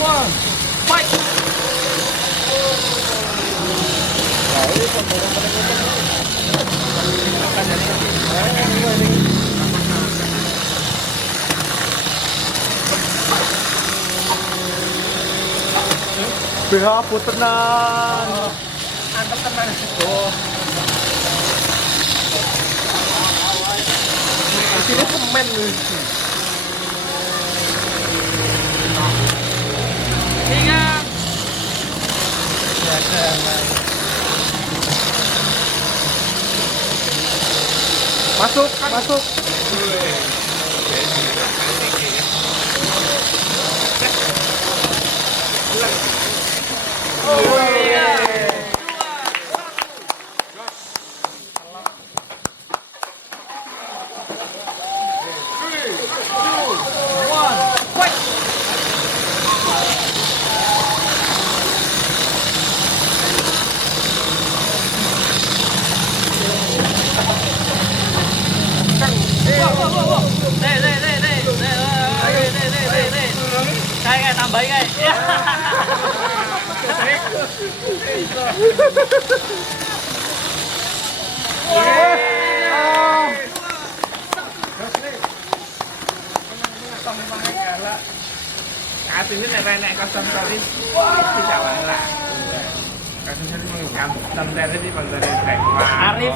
one, fight. BH putenan. Antep tenan. Oh. Ini semen nih. 3. Masuk, masuk. Kayak tambahin kayak. Katanya nenek kosong tadi, tidak lah. Katanya mengambil tentara di pantai Arif.